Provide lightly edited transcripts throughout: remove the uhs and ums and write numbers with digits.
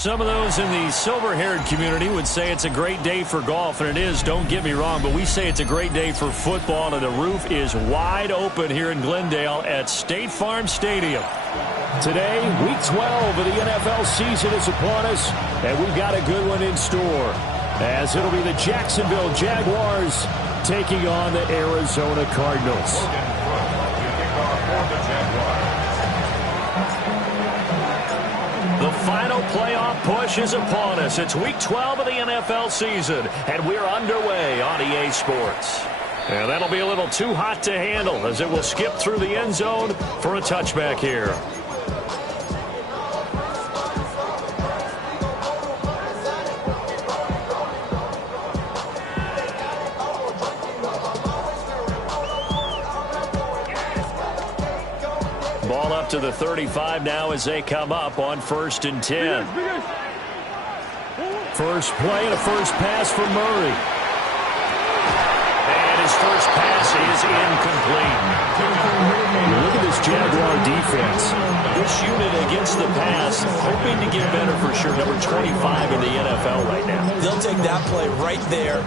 Some of those in the silver-haired community would say it's a great day for golf, and it is, don't get me wrong, but we say it's a great day for football, and the roof is wide open here in Glendale at State Farm Stadium. Today, Week 12 of the NFL season is upon us, and we've got a good one in store, as it'll be the Jacksonville Jaguars taking on the Arizona Cardinals. The final playoff push is upon us. It's Week 12 of the NFL season, and we're underway on EA Sports. And that'll be a little too hot to handle as it will skip through the end zone for a touchback here. Ball up to the 35 now as they come up on 1st and 10. First play and a first pass for Murray. And his first pass is incomplete. Look at this Jaguar defense. This unit against the pass, hoping to get better for sure. Number 25 in the NFL right now. They'll take that play right there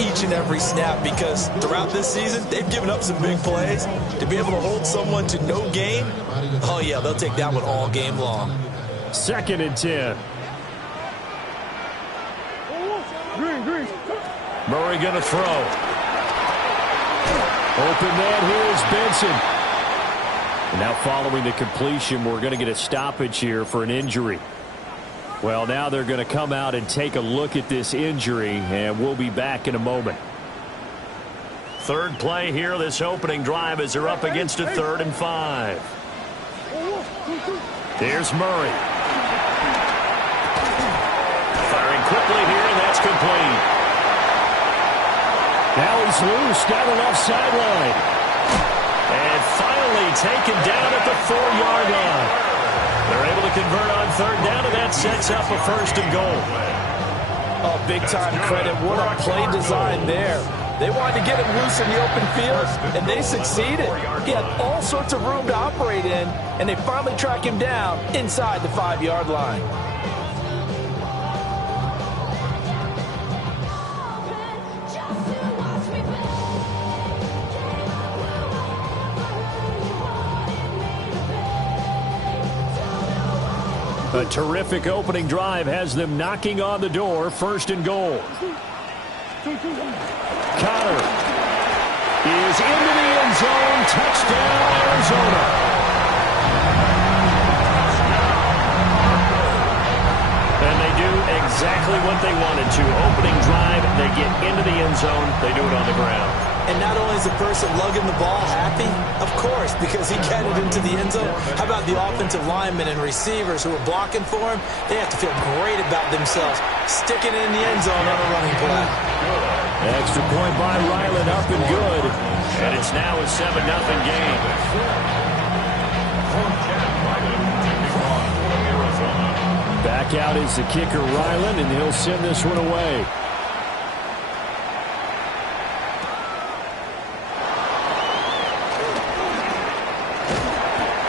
each and every snap because throughout this season, they've given up some big plays. To be able to hold someone to no gain, oh yeah, they'll take that one all game long. 2nd and 10. Murray going to throw. Open man here is Benson. And now following the completion, we're going to get a stoppage here for an injury. Well, now they're going to come out and take a look at this injury, and we'll be back in a moment. Third play here, this opening drive as they're up against a 3rd and 5. Here's Murray. Firing quickly here, and that's complete. Now he's loose down the left sideline. And finally taken down at the 4-yard line. They're able to convert on 3rd down, and that sets up a 1st and goal. Oh, big-time credit. What a play design there. They wanted to get him loose in the open field, and they succeeded. He had all sorts of room to operate in, and they finally track him down inside the 5-yard line. A terrific opening drive has them knocking on the door. 1st and goal. Connor is into the end zone. Touchdown, Arizona. And they do exactly what they wanted to. Opening drive, they get into the end zone. They do it on the ground. And not only is the person lugging the ball happy, of course, because he got it into the end zone. How about the offensive linemen and receivers who are blocking for him? They have to feel great about themselves, sticking it in the end zone on a running play. Extra point by Ryland, up and good. And it's now a 7-0 game. Back out is the kicker, Ryland, and he'll send this one away.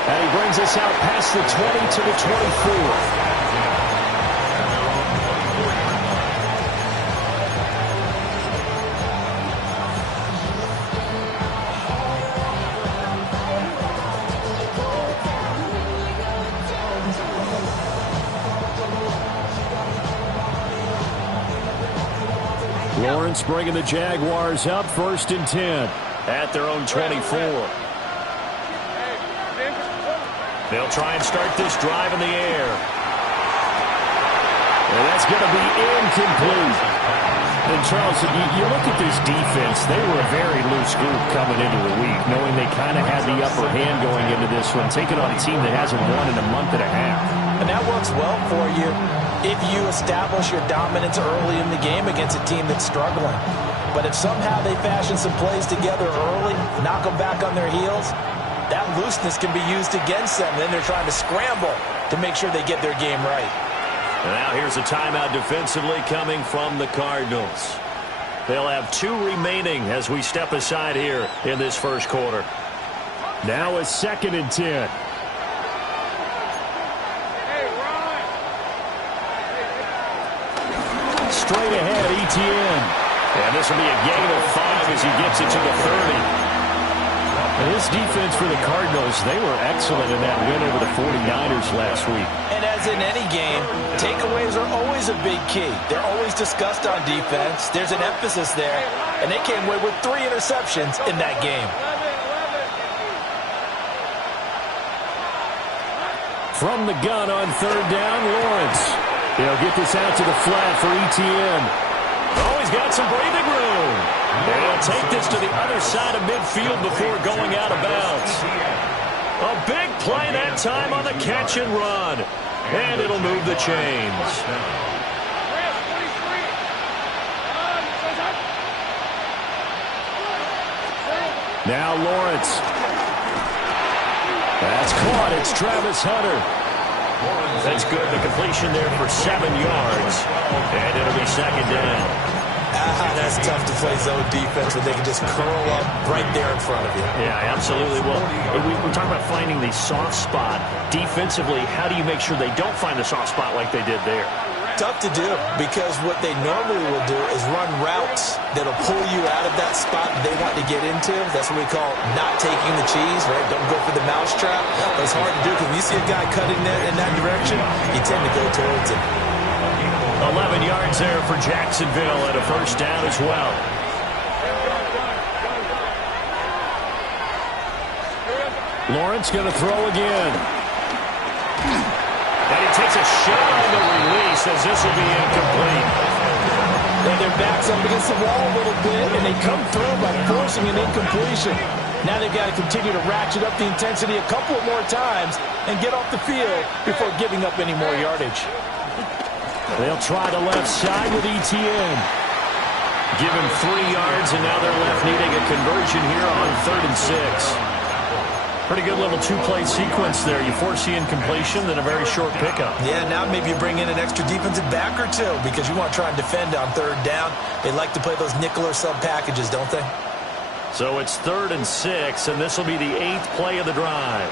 And he brings us out past the 20 to the 24. Lawrence bringing the Jaguars up 1st and 10. At their own 24. They'll try and start this drive in the air. And that's going to be incomplete. And, Charles, you look at this defense, they were a very loose group coming into the week, knowing they kind of had the upper hand going into this one, taking on a team that hasn't won in a month and a half. And that works well for you if you establish your dominance early in the game against a team that's struggling. But if somehow they fashion some plays together early, knock them back on their heels, that looseness can be used against them. Then they're trying to scramble to make sure they get their game right. And now here's a timeout defensively coming from the Cardinals. They'll have 2 remaining as we step aside here in this first quarter. Now a 2nd and 10. Straight ahead, ETN. And this will be a gain of 5 as he gets it to the 30. And this defense for the Cardinals, they were excellent in that win over the 49ers last week. And as in any game, takeaways are always a big key. They're always discussed on defense. There's an emphasis there. And they came away with 3 interceptions in that game. From the gun on 3rd down, Lawrence. They'll get this out to the flat for ETN. Oh, he's got some breathing room. And he'll take this to the other side of midfield before going out of bounds. A big play that time on the catch and run. And it'll move the chains. Now Lawrence. That's caught. It's Travis Hunter. That's good. The completion there for 7 yards. And it'll be 2nd down. That's tough to play zone defense when they can just curl up right there in front of you. Yeah, absolutely. Well, we're talking about finding the soft spot. Defensively, how do you make sure they don't find the soft spot like they did there? Tough to do, because what they normally will do is run routes that'll pull you out of that spot they want to get into. That's what we call not taking the cheese, right? Don't go for the mousetrap. But it's hard to do because when you see a guy cutting that in that direction, you tend to go towards it. 11 yards there for Jacksonville and a 1st down as well. Lawrence going to throw again. And he takes a shot on the release as this will be incomplete. And their back's up against the wall a little bit, and they come through by forcing an incompletion. Now they've got to continue to ratchet up the intensity a couple of more times and get off the field before giving up any more yardage. They'll try the left side with ETN. Give him 3 yards, and now they're left needing a conversion here on 3rd and 6. Pretty good little 2-play sequence there. You force the incompletion, then a very short pickup. Yeah, now maybe you bring in an extra defensive back or 2 because you want to try and defend on 3rd down. They like to play those nickel or sub packages, don't they? So it's 3rd and 6, and this will be the 8th play of the drive.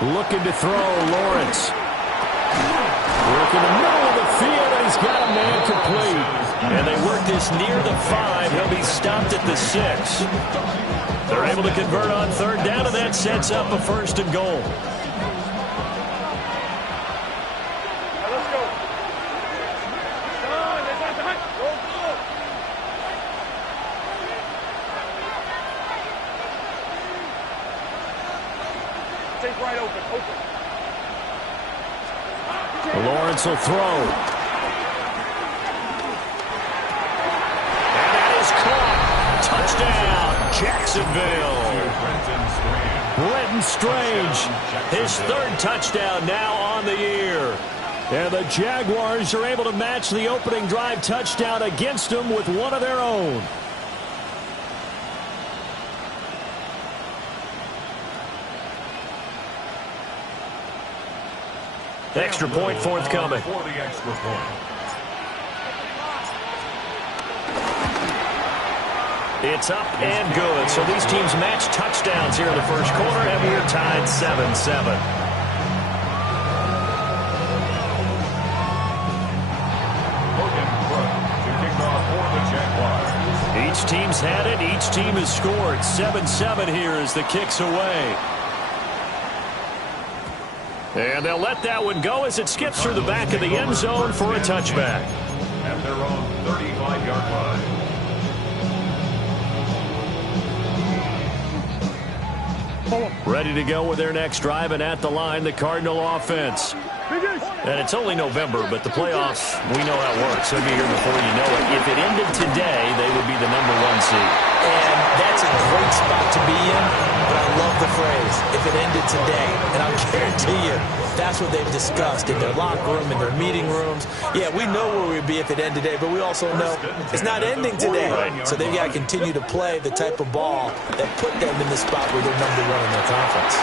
Looking to throw, Lawrence. Work in the middle of the field, and he's got a man complete. And they work this near the 5. He'll be stopped at the 6. They're able to convert on 3rd down, and that sets up a 1st and goal. Lawrence will throw. And that is caught. Touchdown, Jacksonville. Brenton Strange, His 3rd touchdown now on the year. and the Jaguars are able to match the opening drive touchdown against them with one of their own. Extra point forthcoming. It's up and good. So these teams match touchdowns here in the first quarter, and we're tied 7-7. Each team's had it. Each team has scored. 7-7 here as the kick's away. And they'll let that one go as it skips through the back of the end zone for a touchback. At their own 35-yard line. Ready to go with their next drive, and at the line, the Cardinal offense. And it's only November, but the playoffs, we know how it works. They'll be here before you know it. If it ended today, they would be the #1 seed. And that's a great spot to be in, but I love the phrase, if it ended today. And I'll guarantee you, that's what they've discussed in their locker room, in their meeting rooms. Yeah, we know where we'd be if it ended today, but we also know it's not ending today. So they've got to continue to play the type of ball that put them in the spot where they're #1 in their conference.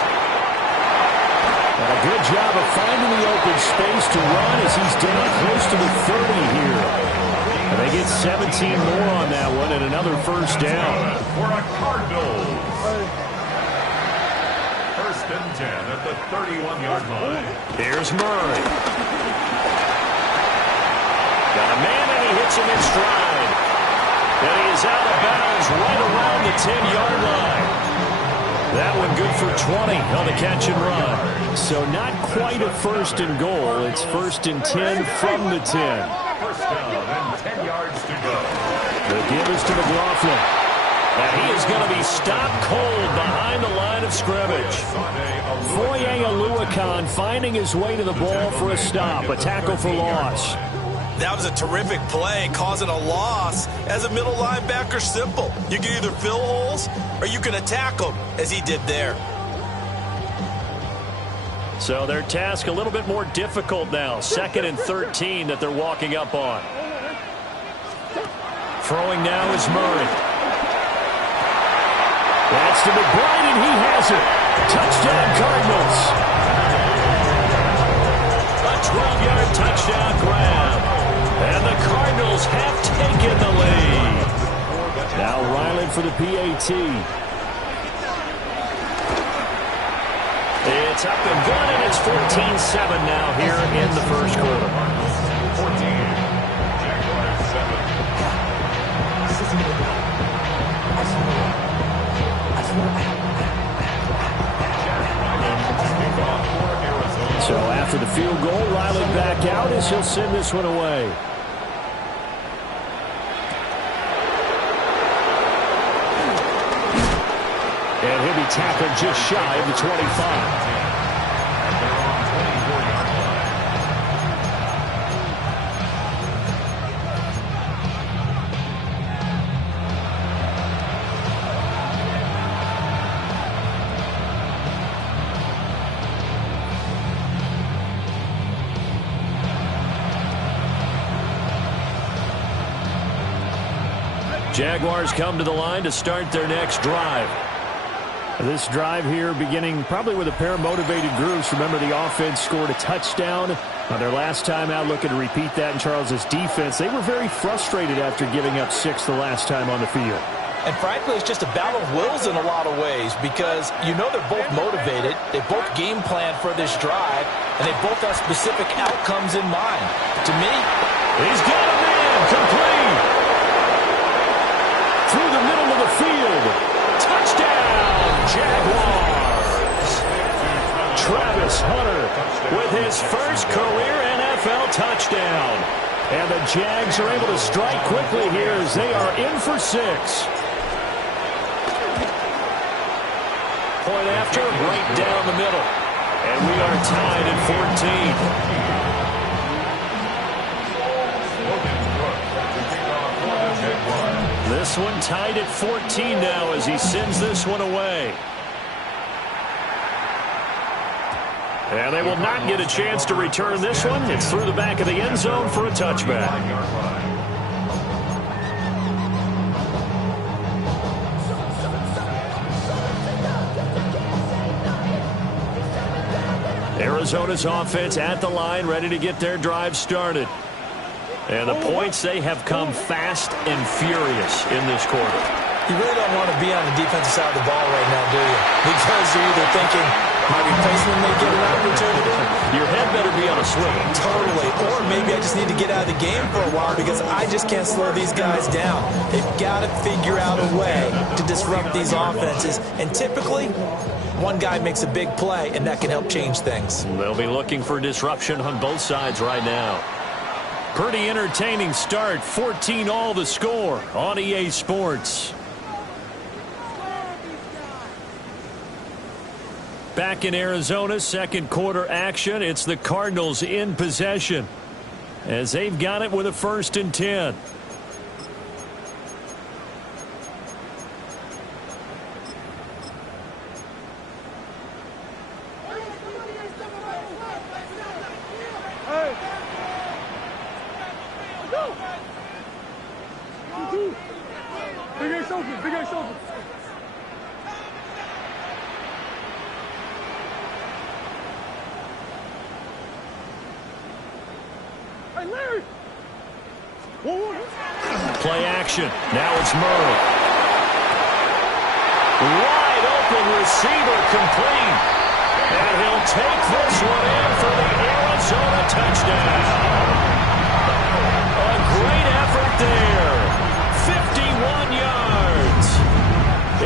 And a good job of finding the open space to run as he's down close to the 30 here. And they get 17 more on that one and another first down. For a Cardinals. First and 10 at the 31-yard line. Here's Murray. Got a man, and he hits him in stride. And he is out of bounds right around the 10-yard line. That one good for 20 on the catch and run. So not quite a first and goal. It's first and 10 from the 10. First down and 10 yards to go. The give is to McLaughlin. And he is going to be stopped cold behind the line of scrimmage. Foye Oluwakan finding his way to the ball for a stop. A tackle for loss. That was a terrific play, causing a loss. As a middle linebacker, simple. You can either fill holes or you can attack them, as he did there. So their task a little bit more difficult now. 2nd and 13 that they're walking up on. Throwing now is Murray. That's to McBride, and he has it. Touchdown, Cardinals. A 12-yard touchdown grab. And the Cardinals have taken the lead. Now Ryland for the PAT. It's up and good, and it's 14-7 now here in the first quarter. 14. Jaguars 7. So after the field goal, Ryland back out as he'll send this one away. And he'll be tackled just shy of the 25. Jaguars come to the line to start their next drive. This drive here beginning probably with a pair of motivated groups. Remember, the offense scored a touchdown on their last time out, looking to repeat that in Charles's defense. They were very frustrated after giving up 6 the last time on the field. And frankly, it's just a battle of wills in a lot of ways because you know they're both motivated. They both game plan for this drive, and they both have specific outcomes in mind. To me, he's got a man complete. Through the middle of the field. Touchdown, Jaguars. Travis Hunter with his first career NFL touchdown. And the Jags are able to strike quickly here as they are in for 6. Point after, right down the middle. And we are tied at 14. This one tied at 14 now as he sends this one away. And they will not get a chance to return this one. It's through the back of the end zone for a touchback. Arizona's offense at the line, ready to get their drive started. And the points, they have come fast and furious in this quarter. You really don't want to be on the defensive side of the ball right now, do you? Because you're either thinking, my replacement may get an opportunity. Your head better be on a swivel. Totally. Or maybe I just need to get out of the game for a while because I just can't slow these guys down. They've got to figure out a way to disrupt these offenses. And typically, one guy makes a big play, and that can help change things. They'll be looking for disruption on both sides right now. Pretty entertaining start. 14-all the score on EA Sports. Back in Arizona, second quarter action. It's the Cardinals in possession as they've got it with a 1st and 10. Play action. Now it's Murray. Wide open receiver complete. And he'll take this one in for the Arizona touchdown. A great effort there. 51 yards.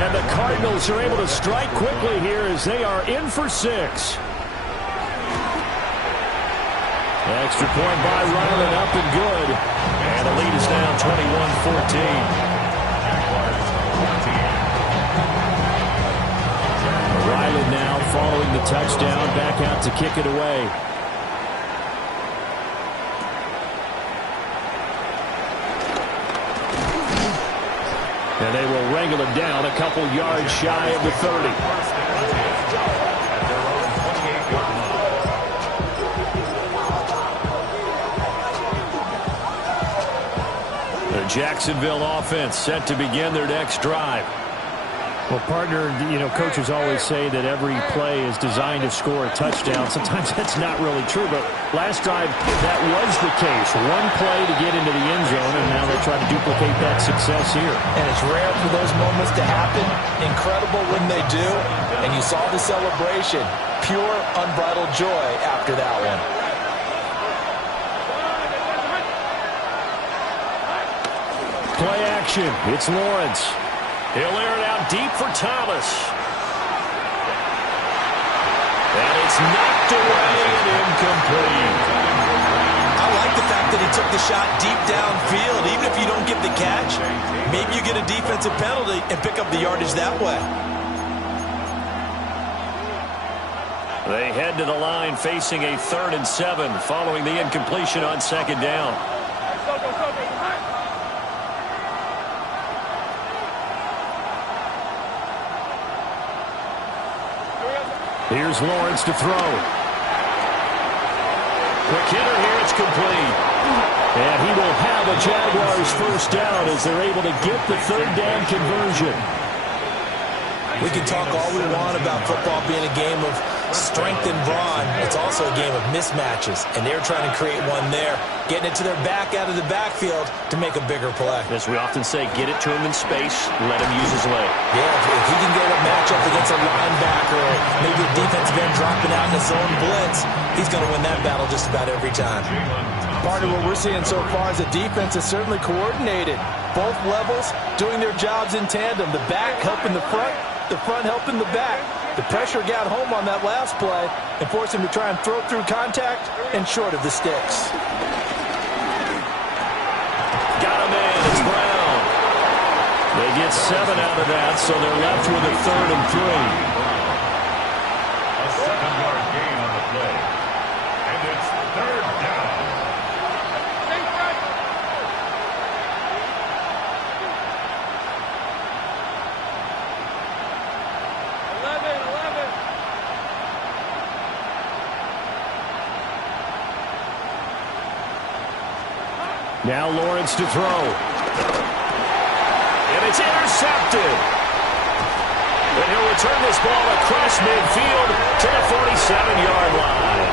And the Cardinals are able to strike quickly here as they are in for 6. Extra point by Ryland, up and good. And the lead is now 21-14. Ryland now following the touchdown, back out to kick it away. And they will wrangle him down a couple yards shy of the 30. Jacksonville offense set to begin their next drive. Well, partner, coaches always say that every play is designed to score a touchdown. Sometimes that's not really true, but last drive, that was the case. One play to get into the end zone, and now they try to duplicate that success here. And it's rare for those moments to happen. Incredible when they do. And you saw the celebration. Pure, unbridled joy after that one. Play action. It's Lawrence. He'll air it out deep for Thomas. And it's knocked away and incomplete. I like the fact that he took the shot deep downfield. Even if you don't get the catch, maybe you get a defensive penalty and pick up the yardage that way. They head to the line facing a 3rd and 7 following the incompletion on 2nd down. Here's Lawrence to throw. Quick hitter here, it's complete. And he will have a Jaguars 1st down as they're able to get the 3rd down conversion. We can talk all we want about football being a game of strength and brawn. It's also a game of mismatches, and they're trying to create one there, getting it to their back out of the backfield to make a bigger play. As we often say, get it to him in space, let him use his leg. Yeah, if he can get a matchup against a linebacker, or maybe a defensive end dropping out in his own blitz, he's going to win that battle just about every time. Part of what we're seeing so far is the defense is certainly coordinated. Both levels doing their jobs in tandem. The back helping the front helping the back. The pressure got home on that last play and forced him to try and throw through contact and short of the sticks. Got him in. It's Brown. They get 7 out of that, so they're left with a 3rd and 3. A 7-yard gain on the play. And it's 3rd down. Now Lawrence to throw. And it's intercepted. And he'll return this ball across midfield to the 47-yard line.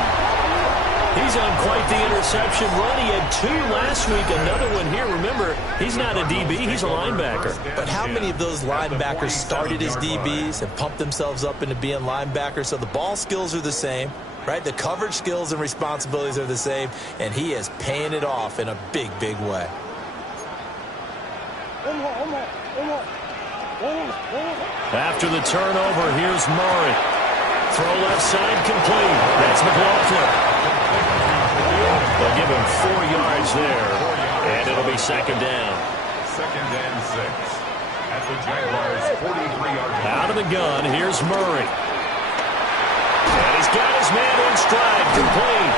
He's on quite the interception run. He had 2 last week, another one here. Remember, he's not a DB, he's a linebacker. But how many of those linebackers started as DBs and pumped themselves up into being linebackers? So the ball skills are the same. Right? The coverage skills and responsibilities are the same, and he is paying it off in a big, big way. After the turnover, here's Murray. Throw left side complete. That's McLaughlin. They'll give him 4 yards there, and it'll be second down. Second and 6 at the Jaguars' 43-yard line. Out of the gun, here's Murray. And he's got his man in stride, complete.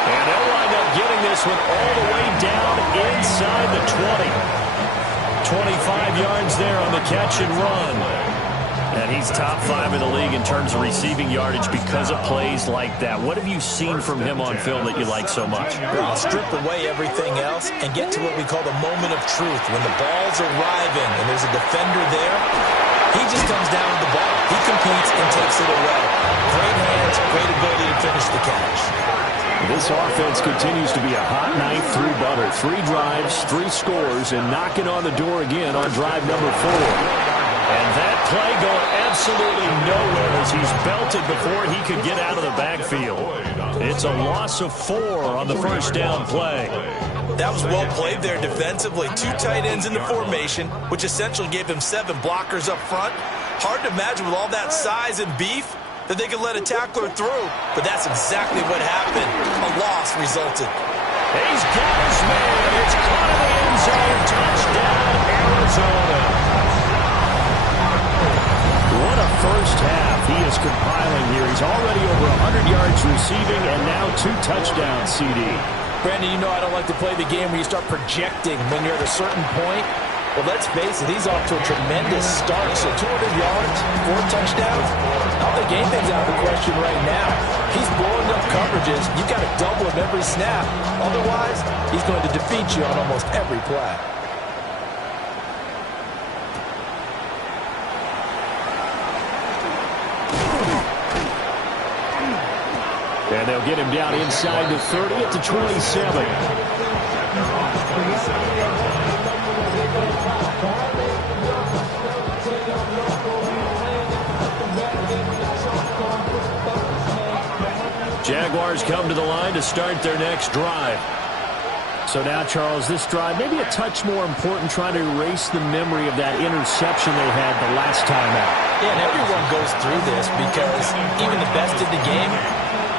And they'll wind up getting this one all the way down inside the 20. 25 yards there on the catch and run. And he's top 5 in the league in terms of receiving yardage because of plays like that. What have you seen from him on film that you like so much? Well, strip away everything else and get to what we call the moment of truth. When the ball's arriving and there's a defender there, he just comes down with the ball. He competes and takes it away. Great hands, great ability to finish the catch. This offense continues to be a hot knife through butter. 3 drives, 3 scores, and knocking on the door again on drive number 4. And that play going absolutely nowhere as he's belted before he could get out of the backfield. It's a loss of 4 on the first down play. That was well played there defensively. 2 tight ends in the formation, which essentially gave him 7 blockers up front. Hard to imagine with all that size and beef that they could let a tackler through. But that's exactly what happened. A loss resulted. He's got his man. It's caught in the end zone. Touchdown, Arizona. What a first half he is compiling here. He's already over 100 yards receiving and now 2 touchdowns, CD. Brandon, you know I don't like to play the game where you start projecting when you're at a certain point. Well, let's face it, he's off to a tremendous start. So 200 yards, 4 touchdowns. I don't think anything's out of the question right now. He's blowing up coverages. You've got to double him every snap. Otherwise, he's going to defeat you on almost every play. And they'll get him down inside the 30 at the 27. Jaguars come to the line to start their next drive. So now, Charles, this drive maybe a touch more important, trying to erase the memory of that interception they had the last time out. Yeah, and everyone goes through this because even the best in the game,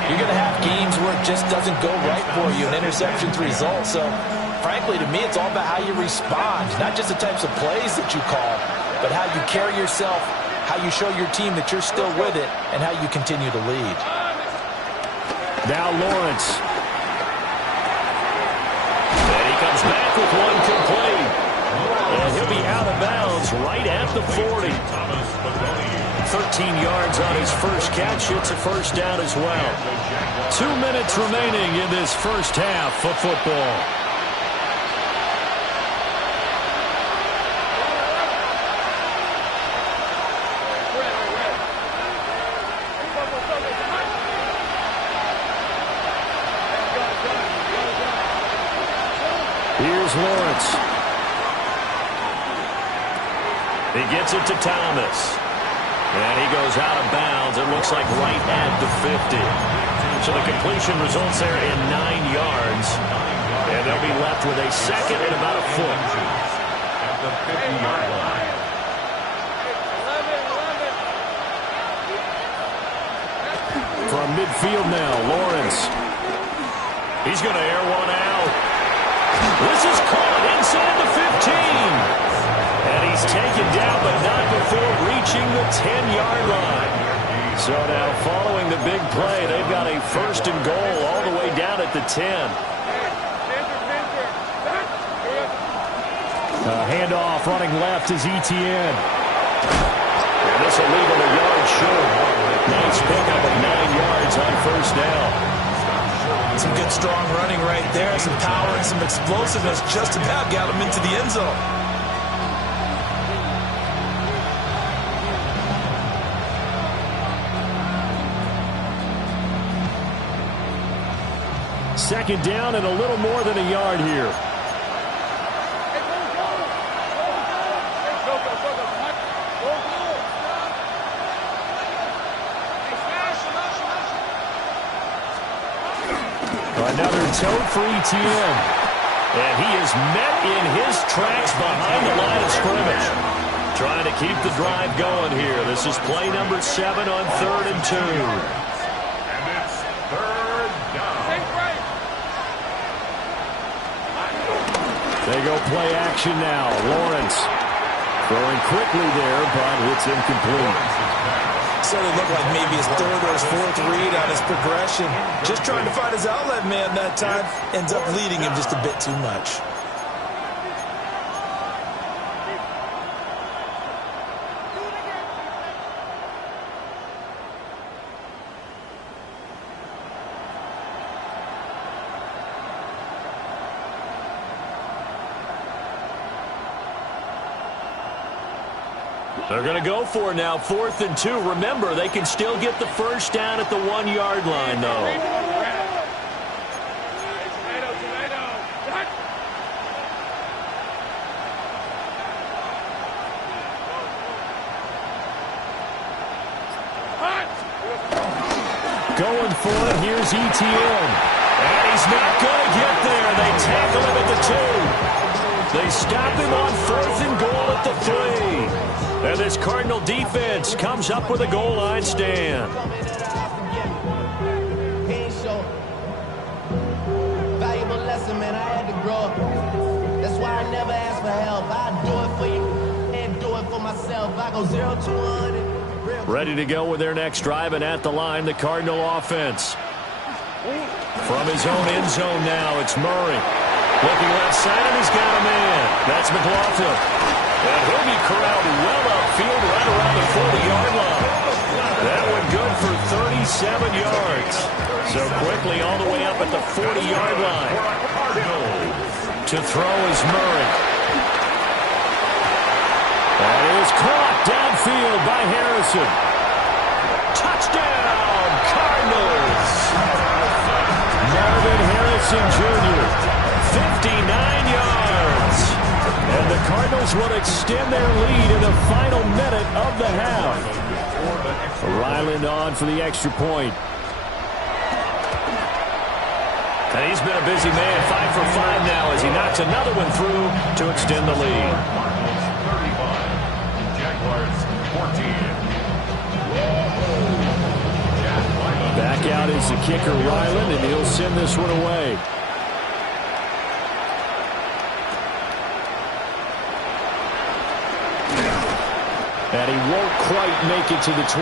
you're going to have games where it just doesn't go right for you, and interceptions result. So, frankly, to me, it's all about how you respond, not just the types of plays that you call, but how you carry yourself, how you show your team that you're still with it, and how you continue to lead. Now Lawrence. And he comes back with one complete. And he'll be out of bounds right at the 40. 13 yards on his first catch. It's a first down as well. 2 minutes remaining in this first half of football. Here's Lawrence. He gets it to Thomas. And he goes out of bounds. It looks like right at the 50. So the completion results there in 9 yards. And they'll be left with a second and about a foot. At the 50-yard line. From midfield now, Lawrence. He's going to air one out. This is caught inside the 15. And he's taken down, but not before reaching the 10-yard line. So now, following the big play, they've got a first and goal all the way down at the 10. Handoff running left is Etienne. And this will leave him a yard short. Nice pickup of 9 yards on first down. Some good, strong running right there. Some power and some explosiveness just about got him into the end zone. Second down and a little more than a yard here. Another tote for Etienne. And he is met in his tracks behind the line of scrimmage. trying to keep the drive going here. This is play number 7 on 3rd and 2. And it's 3rd down. They go play action now. Lawrence throwing quickly there, but it's incomplete. Sort of looked like maybe his 3rd or his 4th read on his progression. Just trying to find his outlet man that time. Ends up leading him just a bit too much. They're going to go for it now, 4th and 2. Remember, they can still get the first down at the 1-yard line, though. Going for it, here's ETN. And he's not going to get there. They tackle him at the 2. They stop him on 4th and goal at the 3. And this Cardinal defense comes up with a goal line stand. Valuable lesson, man. I had to grow up. That's why I never ask for help. I do it for you and do it for myself. I go 0 to 1. Ready to go with their next drive, and at the line, the Cardinal offense. From his own end zone now, it's Murray. Looking left side, and he's got a man. That's McLaughlin. And he'll be corralled well upfield right around the 40-yard line. That one good for 37 yards. So quickly all the way up at the 40-yard line. To throw is Murray. That is caught downfield by Harrison. Touchdown, Cardinals. Marvin Harrison Jr., 59 yards. And the Cardinals will extend their lead in the final minute of the half. Ryland on for the extra point. And he's been a busy man, 5 for 5 now as he knocks another one through to extend the lead. Cardinals 35, Jaguars 14. Back out is the kicker, Ryland, and he'll send this one away. And he won't quite make it to the 25.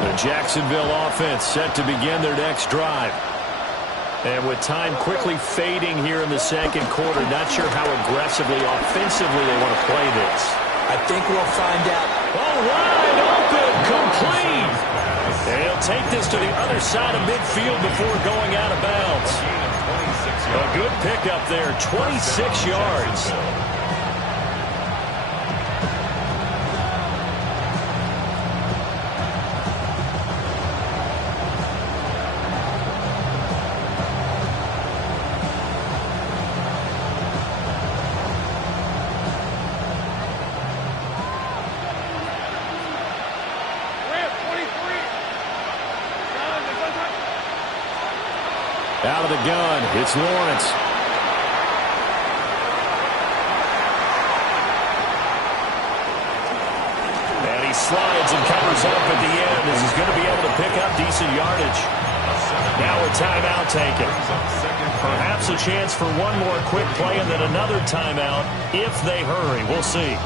The Jacksonville offense set to begin their next drive. And with time quickly fading here in the second quarter, not sure how aggressively, offensively they want to play this. I think we'll find out. Oh, wide open, complete. And he'll take this to the other side of midfield before going out of bounds. A good pickup there, 26 yards. Out of the gun, it's Lawrence. And he slides and covers up at the end as he's going to be able to pick up decent yardage. Now a timeout taken. Perhaps a chance for one more quick play and then another timeout if they hurry. We'll see.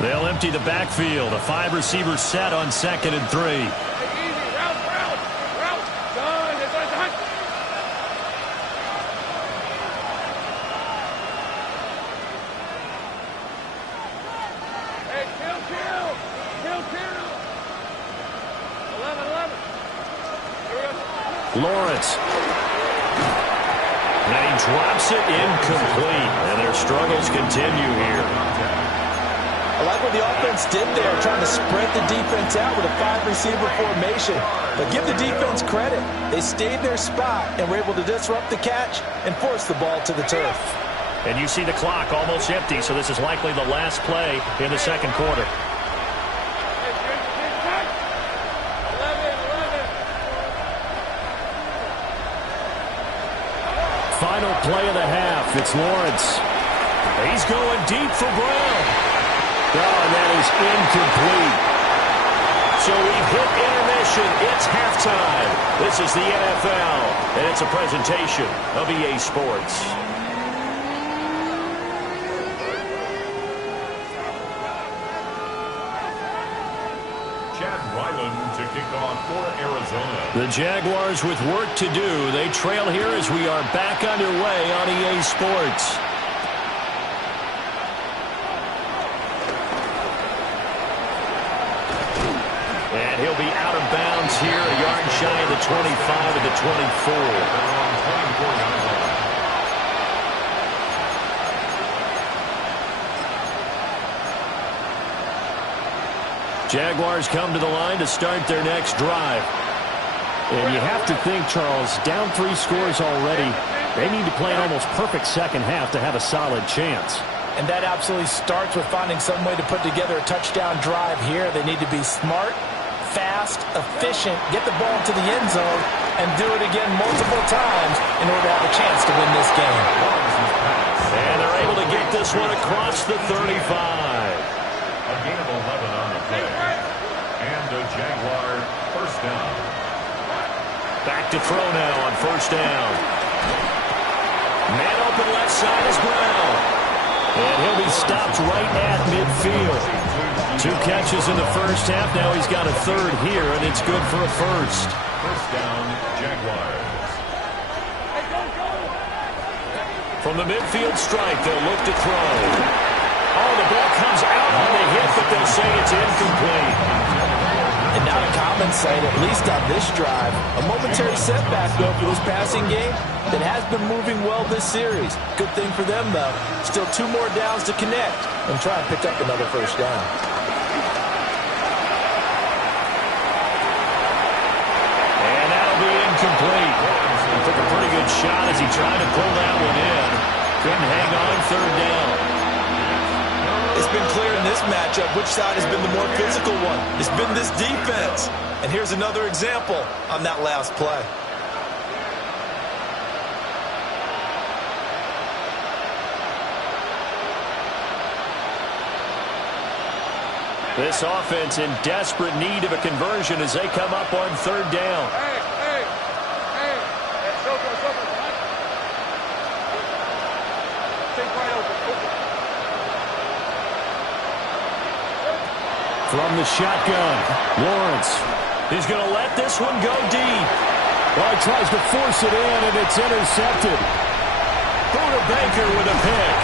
They'll empty the backfield. A 5-receiver set on 2nd and 3. Lawrence. And he drops it incomplete. And their struggles continue here. A like what the offense did there, trying to spread the defense out with a 5-receiver formation. But give the defense credit. They stayed their spot and were able to disrupt the catch and force the ball to the turf. And you see the clock almost empty, so this is likely the last play in the second quarter. Final play of the half. It's Lawrence. He's going deep for Brown. Oh, and that is incomplete. So we've hit intermission. It's halftime. This is the NFL, and it's a presentation of EA Sports. To kick off for Arizona. The Jaguars with work to do. They trail here as we are back underway on EA Sports. And he'll be out of bounds here, a yard shy of the 25 at the 24. Jaguars come to the line to start their next drive. And you have to think, Charles, down 3 scores already. They need to play an almost perfect second half to have a solid chance. And that absolutely starts with finding some way to put together a touchdown drive here. They need to be smart, fast, efficient, get the ball to the end zone, and do it again multiple times in order to have a chance to win this game. And they're able to get this one across the 35. A gain of 11 on the play. And a Jaguar first down. Back to throw now on first down. Man open left side is Brown. And he'll be stopped right at midfield. 2 catches in the first half. Now he's got a third here, and it's good for a first. First down, Jaguars. From the midfield strike, they'll look to throw. Oh, the ball comes out on the hit, but they'll say it's incomplete. And not a common sight, at least on this drive. A momentary setback, though, for this passing game that has been moving well this series. Good thing for them, though. Still 2 more downs to connect and try and pick up another first down. And that'll be incomplete. He took a pretty good shot as he tried to pull that one in. Couldn't hang on third down. It's been clear in this matchup which side has been the more physical one. It's been this defense. And here's another example on that last play. This offense in desperate need of a conversion as they come up on third down. From the shotgun, Lawrence. He's going to let this one go deep. Well, he tries to force it in, and it's intercepted. Buda Baker with a pick.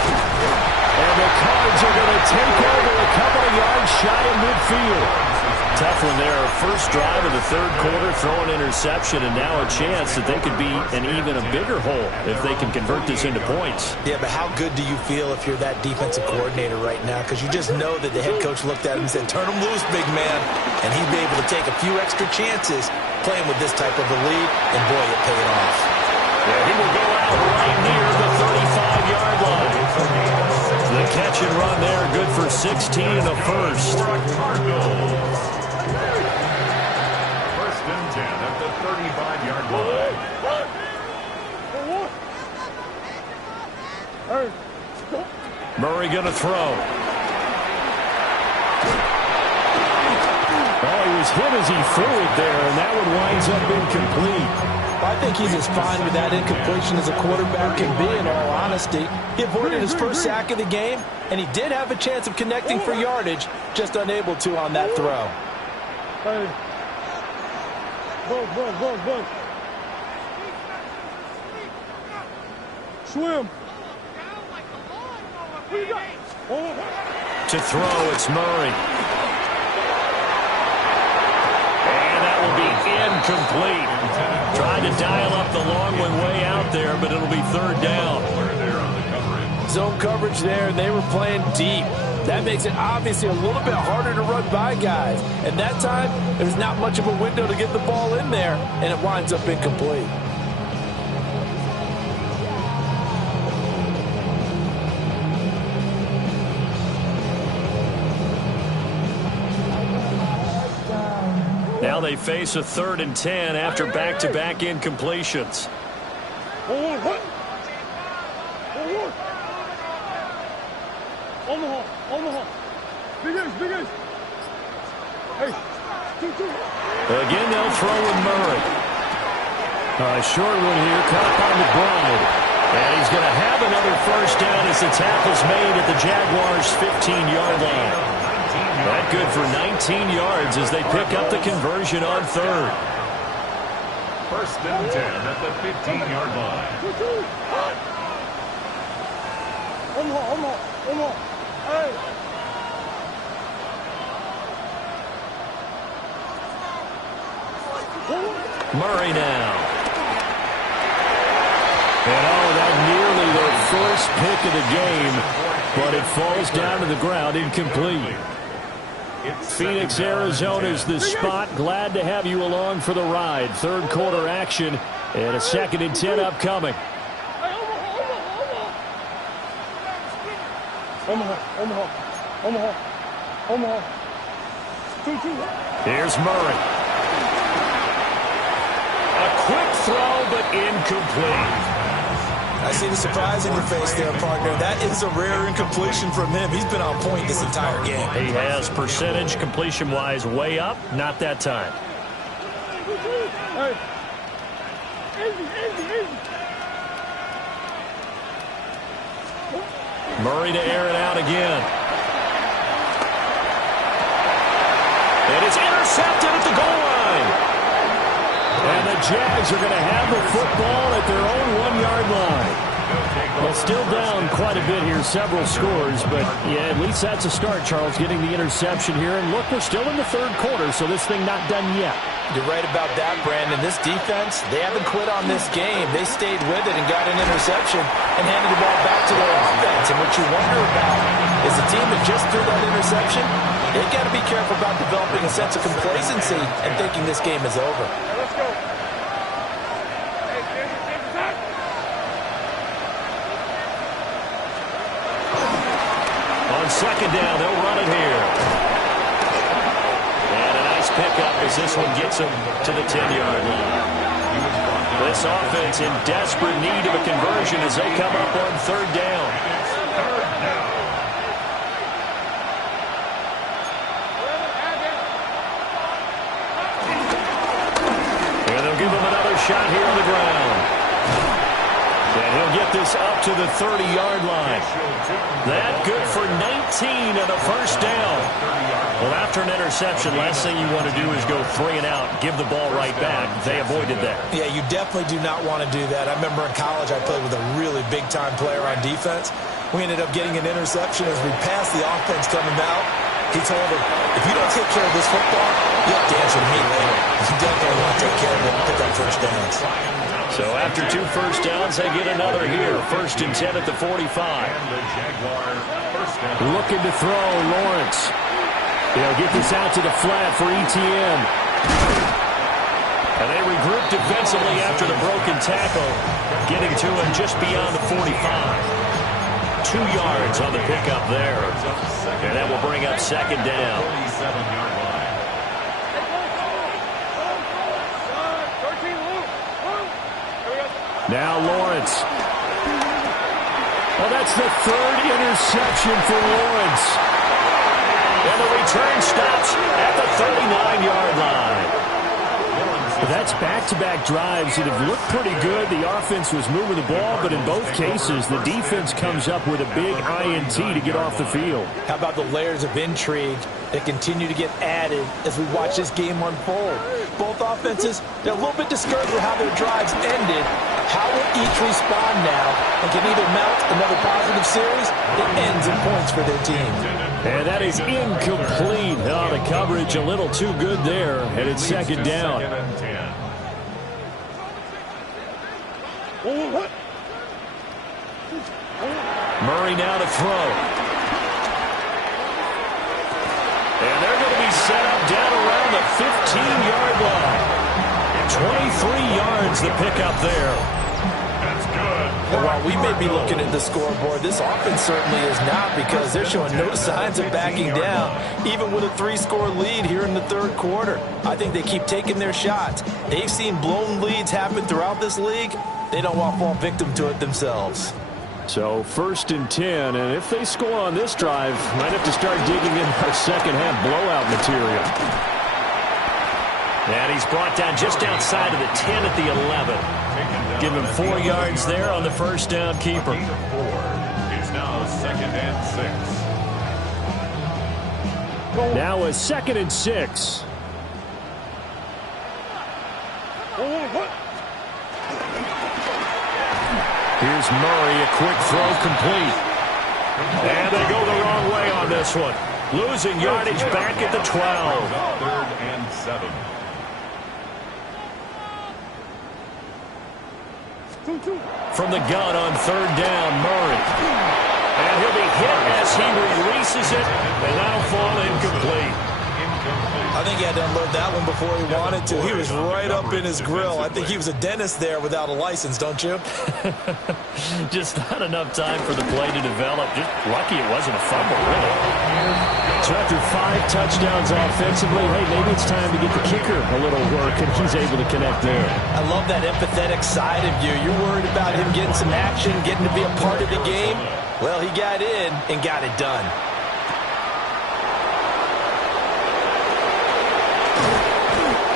And the Cards are going to take over a couple of yards shy of midfield. Tough one there. First drive of the third quarter, throw an interception, and now a chance that they could be an even a bigger hole if they can convert this into points. Yeah, but how good do you feel if you're that defensive coordinator right now? Because you just know that the head coach looked at him and said, turn him loose, big man. And he'd be able to take a few extra chances playing with this type of a lead, and boy, it paid off. Yeah, he will go out right near the 35-yard line. The catch and run there, good for 16 and a first. First and 10 at the 35-yard line. Murray going to throw. Oh, he was hit as he threw it there, and that one winds up incomplete. I think he's as fine with that incompletion as a quarterback can be, in all honesty. He avoided his first sack of the game, and he did have a chance of connecting for yardage, just unable to on that throw. Hey. Bug. Swim. To throw, it's Murray. And that will be incomplete. Trying to dial up the long one way out there, but it'll be third down. Zone coverage there, and they were playing deep. That makes it obviously a little bit harder to run by guys. And that time, there's not much of a window to get the ball in there, and it winds up incomplete. Now they face a 3rd and 10 after back-to-back incompletions. Again, they'll throw with Murray. A short one here, caught by McBride. And he's going to have another first down as the tackle's made at the Jaguars' 15-yard line. That good for 19 yards as they pick up the conversion on 3rd. 1st and 10 at the 15-yard line. Murray now. And that nearly their first pick of the game, but it falls down to the ground incomplete. Phoenix, Arizona is the spot. Glad to have you along for the ride. 3rd quarter action and a 2nd and 10 upcoming. Here's Murray. A quick throw, but incomplete. I see the surprise in your face there, partner. That is a rare incompletion from him. He's been on point this entire game. He has percentage completion-wise way up. Not that time. Murray to air it out again. And it's intercepted at the goal line. And the Jags are going to have the football at their own 1-yard line. Well, still down quite a bit here, several scores, but yeah, at least that's a start, Charles, getting the interception here. And look, we're still in the 3rd quarter, so this thing not done yet. You're right about that, Brandon. This defense, they haven't quit on this game. They stayed with it and got an interception and handed the ball back to their offense. And what you wonder about is the team that just threw that interception, they've got to be careful about developing a sense of complacency and thinking this game is over. Let's go. On 2nd down, they'll run it here. And a nice pickup as this one gets them to the 10-yard line. This offense in desperate need of a conversion as they come up on 3rd down. And they'll give him another shot here on the ground. And he'll get this up to the 30-yard line. That good for 19 and a first down. Well, after an interception, last thing you want to do is go 3 and out, give the ball right back. They avoided that. Yeah, you definitely do not want to do that. I remember in college I played with a really big-time player on defense. We ended up getting an interception as we passed the offense coming out. He told him, if you don't take care of this football, you have to answer to me later. You definitely want to take care of it and pick up first downs. So after 2 first downs, they get another here. 1st and 10 at the 45. Looking to throw, Lawrence. They'll get this out to the flat for ETN. And they regroup defensively after the broken tackle, getting to him just beyond the 45. 2 yards on the pickup there. And that will bring up 2nd down. Now Lawrence. Well, that's the 3rd interception for Lawrence. And the return stops at the 39-yard line. That's back-to-back drives that have looked pretty good. The offense was moving the ball, but in both cases, the defense comes up with a big INT to get off the field. How about the layers of intrigue that continue to get added as we watch this game unfold? Both offenses, they're a little bit discouraged with how their drives ended. How will each respond now and can either mount another positive series that ends in points for their team? And that is incomplete. Oh, the coverage a little too good there, and it's 2nd down. Murray now to throw. 18-yard line. 23 yards the pickup there. That's good. And while we may be looking at the scoreboard, this offense certainly is not, because they're showing no signs of backing down, even with a 3-score lead here in the third quarter. I think they keep taking their shots. They've seen blown leads happen throughout this league. They don't want to fall victim to it themselves. So 1st and 10, and if they score on this drive, might have to start digging in our second-half blowout material. And he's brought down just outside of the 10 at the 11. Give him 4 yards there on the first down keeper. It's now 2nd and 6. Now a 2nd and 6. Here's Murray, a quick throw complete. And they go the wrong way on this one. Losing yardage back at the 12. 3rd and 7. From the gun on 3rd down, Murray. And he'll be hit as he releases it, and that'll fall incomplete. I think he had to unload that one before he wanted to. He was right up in his grill. I think he was a dentist there without a license, don't you? Just not enough time for the play to develop. Just lucky it wasn't a fumble, really. So after 5 touchdowns offensively, hey, maybe it's time to get the kicker a little work, and he's able to connect there. I love that empathetic side of you. You're worried about him getting some action, getting to be a part of the game. Well, he got in and got it done.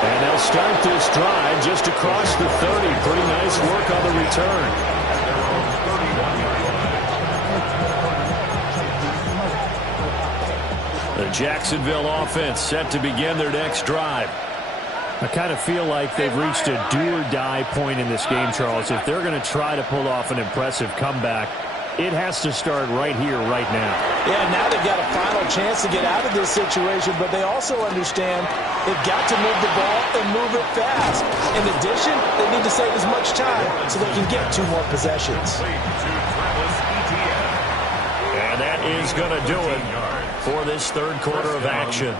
And they'll start this drive just across the 30. Pretty nice work on the return. The Jacksonville offense set to begin their next drive. I kind of feel like they've reached a do-or-die point in this game, Charles. If they're going to try to pull off an impressive comeback, it has to start right here, right now. Yeah, now they've got a final chance to get out of this situation, but they also understand they've got to move the ball and move it fast. In addition, they need to save as much time so they can get 2 more possessions. And that is going to do it for this third quarter of action.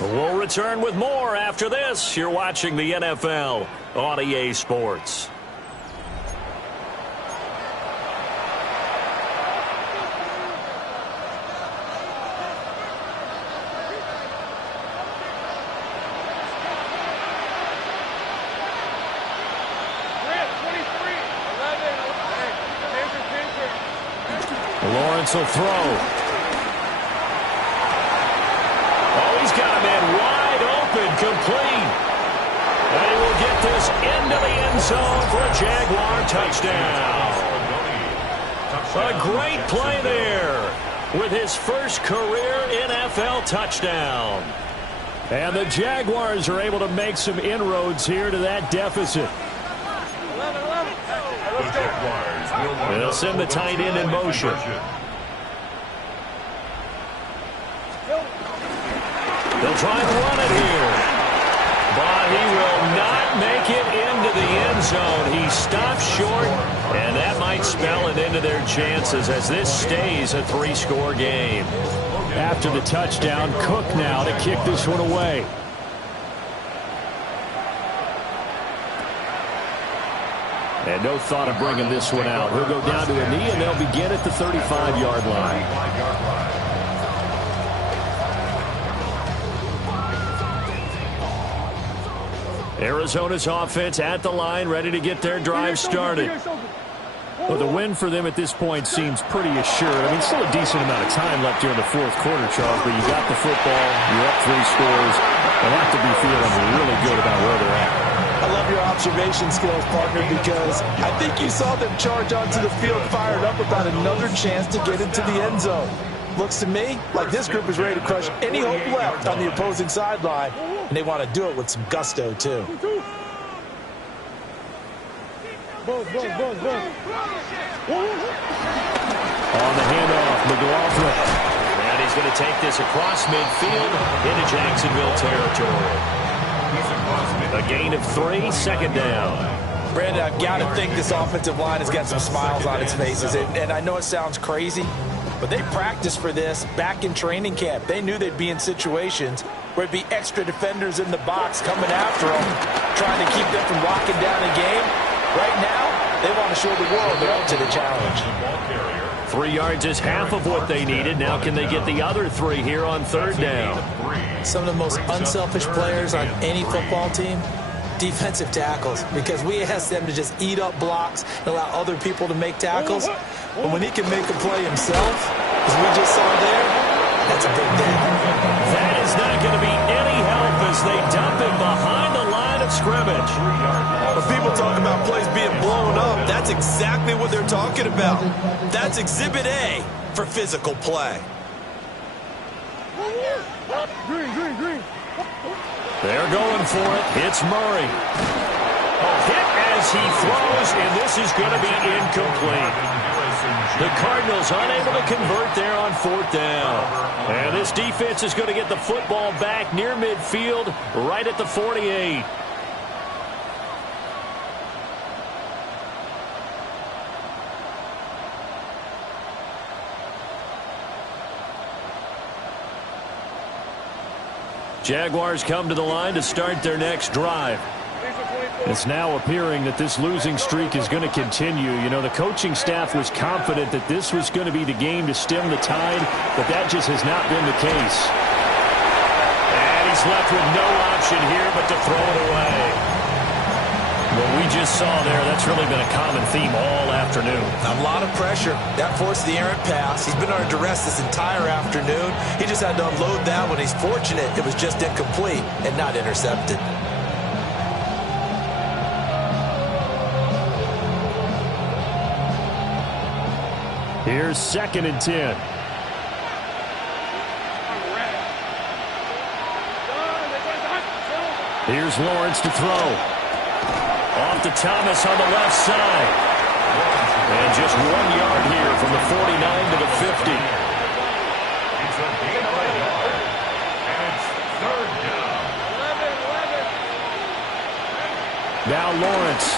We'll return with more after this. You're watching the NFL on EA Sports. Lawrence will throw. Oh, he's got a man wide open, complete. And he will get this into the end zone for a Jaguar touchdown. A great play there with his first career NFL touchdown. And the Jaguars are able to make some inroads here to that deficit. They'll send the tight end in motion. They'll try and run it here. But he will not make it into the end zone. He stops short, and that might spell it into their chances as this stays a 3-score game. After the touchdown, Cook now to kick this one away. And no thought of bringing this one out. He'll go down to a knee, and they'll begin at the 35-yard line. Arizona's offense at the line, ready to get their drive started. Well, the win for them at this point seems pretty assured. I mean, still a decent amount of time left here in the fourth quarter, Charles, but you got the football, you're up 3 scores. They have to be feeling really good about where they're at. I love your observation skills, partner, because I think you saw them charge onto the field fired up about another chance to get into the end zone. Looks to me like this group is ready to crush any hope left on the opposing sideline, and they want to do it with some gusto, too. Buzz. On the handoff, McLaughlin. And he's going to take this across midfield into Jacksonville territory. A gain of 3, second down. Brandon, I've got to think this offensive line has got some smiles on its faces. And I know it sounds crazy, But they practiced for this back in training camp. They knew they'd be in situations where it'd be extra defenders in the box coming after them, trying to keep them from locking down a game. Right now, they want to show the world they're up to the challenge. 3 yards is half of what they needed. Now can they get the other 3 here on third down? Some of the most unselfish players on any football team, defensive tackles, because we ask them to just eat up blocks and allow other people to make tackles. But when he can make a play himself, as we just saw there, that's a big day. That is not going to be any help as they dump him behind the line of scrimmage. When people talk about plays being blown up, that's exactly what they're talking about. That's Exhibit A for physical play. Green. They're going for it. It's Murray. A hit as he throws, and this is going to be incomplete. The Cardinals unable to convert there on fourth down. And this defense is going to get the football back near midfield, right at the 48. Jaguars come to the line to start their next drive. It's now appearing that this losing streak is going to continue. You know, the coaching staff was confident that this was going to be the game to stem the tide, but that just has not been the case. And he's left with no option here but to throw it away. What we just saw there, that's really been a common theme all afternoon. A lot of pressure. That forced the errant pass. He's been under duress this entire afternoon. He just had to unload that one. He's fortunate it was just incomplete and not intercepted. Here's 2nd and 10. Here's Lawrence to throw. Off to Thomas on the left side. And just 1 yard here from the 49 to the 50. It's a gain of a yard. And it's third down. Now Lawrence.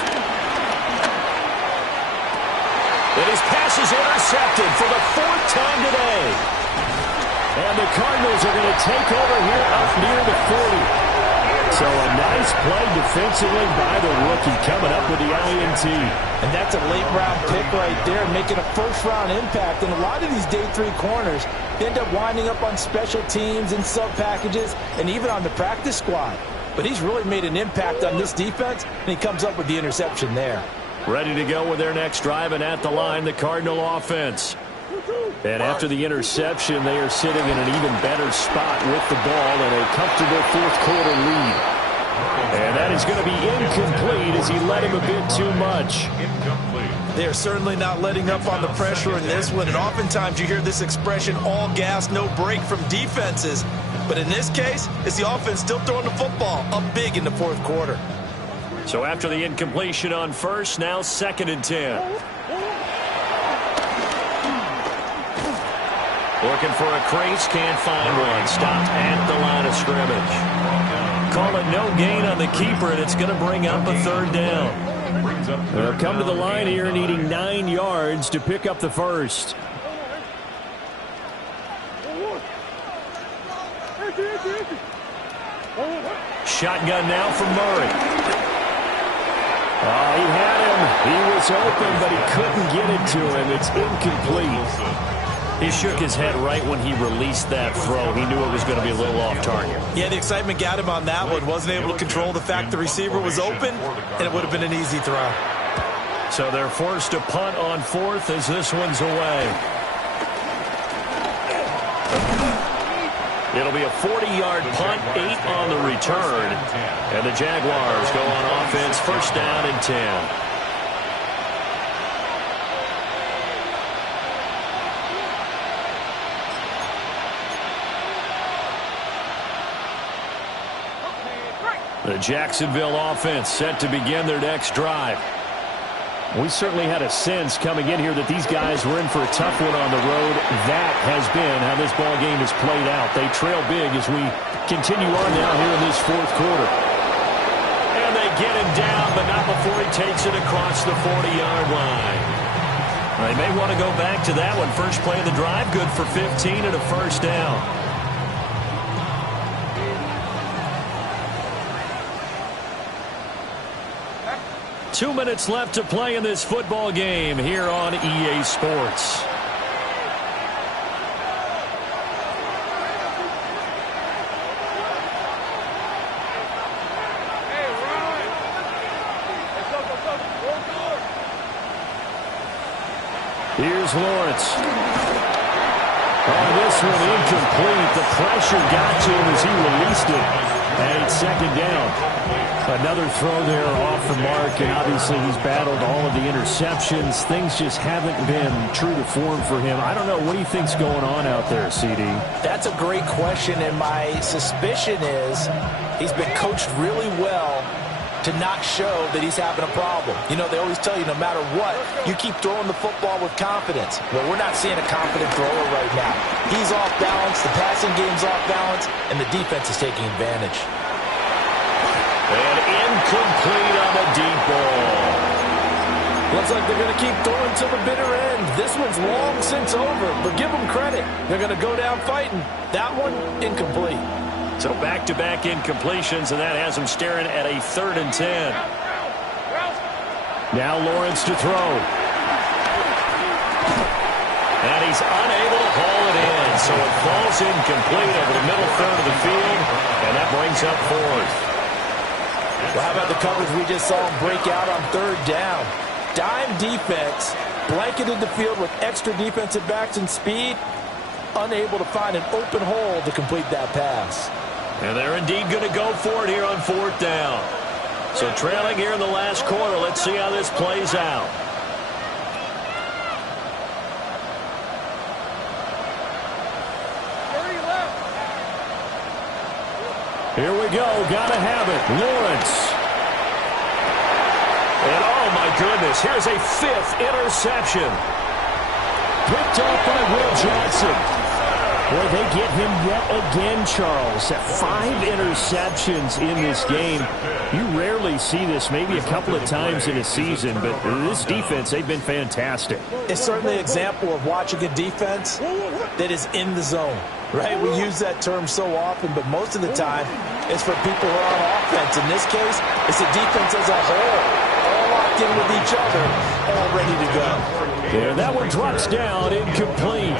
And his pass is intercepted for the 4th time today. And the Cardinals are going to take over here up near the 40. So a nice play defensively by the rookie coming up with the INT. And that's a late-round pick right there, making a first-round impact. And a lot of these day 3 corners end up winding up on special teams and sub-packages and even on the practice squad. But he's really made an impact on this defense, and he comes up with the interception there. Ready to go with their next drive, and at the line, the Cardinal offense. And after the interception, they are sitting in an even better spot with the ball in a comfortable 4th quarter lead. And that is going to be incomplete as he let him a bit too much. They are certainly not letting up on the pressure in this one, and oftentimes you hear this expression, all gas, no break from defenses. But in this case, it's the offense still throwing the football up big in the 4th quarter. So after the incompletion on first, now 2nd and 10. Looking for a crease, can't find one. Stopped at the line of scrimmage. Call it no gain on the keeper, and it's going to bring up a 3rd down. They'll come to the line here needing 9 yards to pick up the first. Shotgun now from Murray. Oh, he had him. He was open, but he couldn't get it to him. It's incomplete. He shook his head right when he released that throw. He knew it was going to be a little off target. Yeah, the excitement got him on that one. Wasn't able to control the fact the receiver was open, and it would have been an easy throw. So they're forced to punt on 4th as this one's away. It'll be a 40-yard punt, 8 on the return. And the Jaguars go on offense, 1st down and 10. The Jacksonville offense set to begin their next drive. We certainly had a sense coming in here that these guys were in for a tough one on the road. That has been how this ball game has played out. They trail big as we continue on now here in this 4th quarter. And they get him down, but not before he takes it across the 40-yard line. They may want to go back to that one. First play of the drive, good for 15 and a first down. Two minutes left to play in this football game here on EA Sports. Here's Lawrence. Oh, this one incomplete. The pressure got to him as he released it. And it's second down. Another throw there off the mark, and obviously he's battled all of the interceptions. Things just haven't been true to form for him. I don't know. What do you think's going on out there, CD? That's a great question, and my suspicion is he's been coached really well to not show that he's having a problem. You know, they always tell you no matter what, you keep throwing the football with confidence. Well, we're not seeing a confident thrower right now. He's off balance, the passing game's off balance, and the defense is taking advantage. And incomplete on the deep ball. Looks like they're going to keep throwing to the bitter end. This one's long since over, but give them credit. They're going to go down fighting. That one, incomplete. So back-to-back incompletions, and that has him staring at a 3rd and 10. Now Lawrence to throw. And he's unable to haul it in, so it falls incomplete over the middle third of the field, and that brings up 4th. Well, how about the coverage we just saw him break out on 3rd down? Dime defense, blanketed the field with extra defensive backs and speed, unable to find an open hole to complete that pass. And they're indeed going to go for it here on 4th down. So trailing here in the last quarter. Let's see how this plays out. Here we go. Gotta have it. Lawrence. And oh my goodness, here's a 5th interception. Picked off by Will Johnson. Boy, they get him yet again, Charles. 5 interceptions in this game. You rarely see this, maybe a couple of times in a season, but this defense, they've been fantastic. It's certainly an example of watching a defense that is in the zone, right? We use that term so often, but most of the time it's for people who are on offense. In this case, it's the defense as a whole, all locked in with each other, all ready to go. Yeah, that one drops down, incomplete.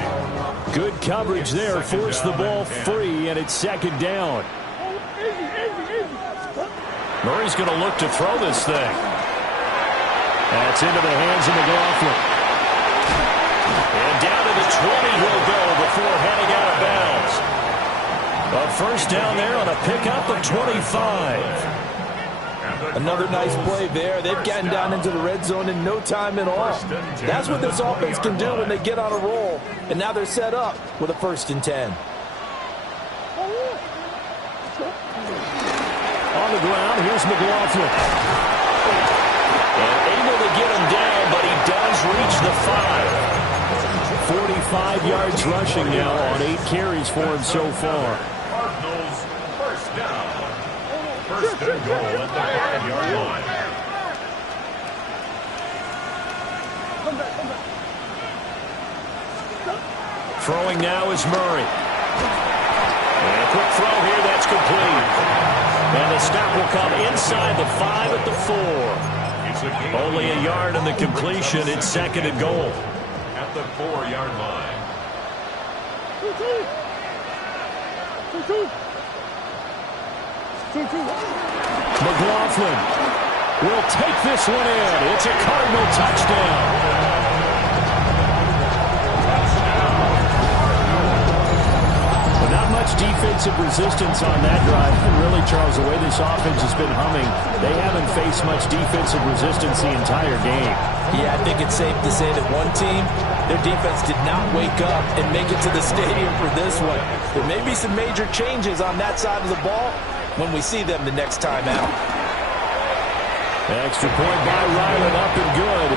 Good coverage there, forced the ball free, and it's 2nd down. Murray's going to look to throw this thing. That's into the hands of McLaughlin. And down to the 20 he'll go before heading out of bounds. A first down there on a pickup of 25. Another nice play there. They've gotten down into the red zone in no time at all. That's what this offense can do when they get on a roll. And now they're set up with a 1st and 10. On the ground, here's McLaughlin. And able to get him down, but he does reach the 5. 45 yards rushing now on 8 carries for him so far. Cardinals, first down. First and goal at the 5-yard line. Throwing now is Murray. And a quick throw here, that's complete. And the stop will come inside the 5 at the 4. Only a yard on the completion. It's 2nd and goal. At the 4-yard line. McLaughlin will take this one in. It's a Cardinal touchdown. Not much defensive resistance on that drive. And really, Charles, the way this offense has been humming, they haven't faced much defensive resistance the entire game. Yeah, I think it's safe to say that one team, their defense did not wake up and make it to the stadium for this one. There may be some major changes on that side of the ball when we see them the next time out. Extra point by Ryland, up and good.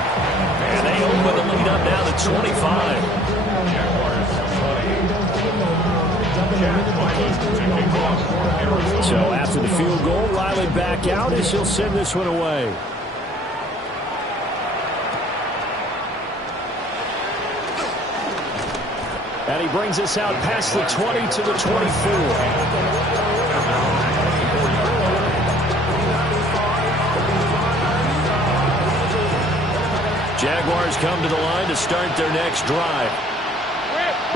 And they open the lead up now to 25. So after the field goal, Riley back out as he'll send this one away. And he brings us out past the 20 to the 24. Jaguars come to the line to start their next drive.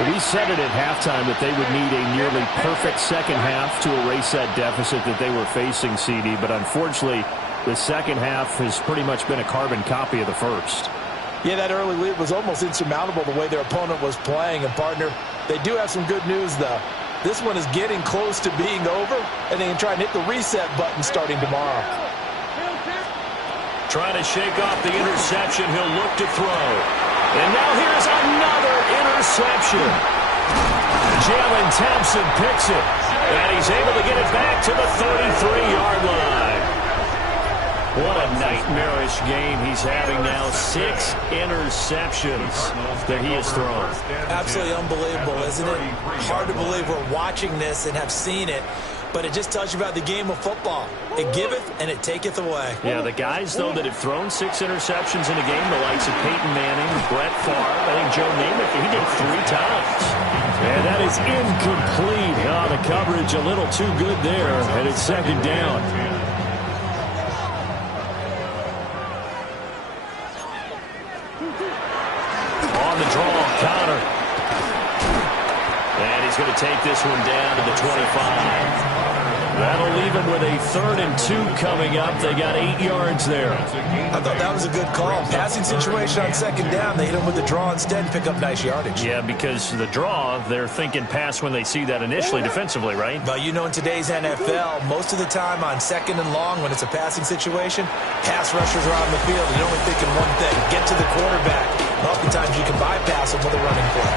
We said it at halftime that they would need a nearly perfect second half to erase that deficit that they were facing, CD. But unfortunately, the second half has pretty much been a carbon copy of the first. Yeah, that early lead was almost insurmountable the way their opponent was playing. And, partner, they do have some good news, though. This one is getting close to being over, and they can try and hit the reset button starting tomorrow. Trying to shake off the interception. He'll look to throw. And now here's another interception. Jalen Thompson picks it. And he's able to get it back to the 33-yard line. What a nightmarish game he's having now. 6 interceptions that he has thrown. Absolutely unbelievable, isn't it? Hard to believe we're watching this and have seen it. But it just tells you about the game of football. It giveth and it taketh away. Yeah, the guys, though, that have thrown 6 interceptions in a game, the likes of Peyton Manning, Brett Favre, I think Joe Namath, he did 3 times. And that is incomplete. Oh, the coverage a little too good there, and it's second down. On the draw, Connor. And he's going to take this one down to the 25. That'll leave him with a 3rd and 2 coming up. They got 8 yards there. I thought that was a good call. Passing situation on second down. They hit him with the draw instead and pick up nice yardage. Yeah, because the draw, they're thinking pass when they see that initially defensively, right? But you know, in today's NFL, most of the time on second and long when it's a passing situation, pass rushers are on the field and you're only thinking one thing, get to the quarterback. And oftentimes you can bypass them with a running play.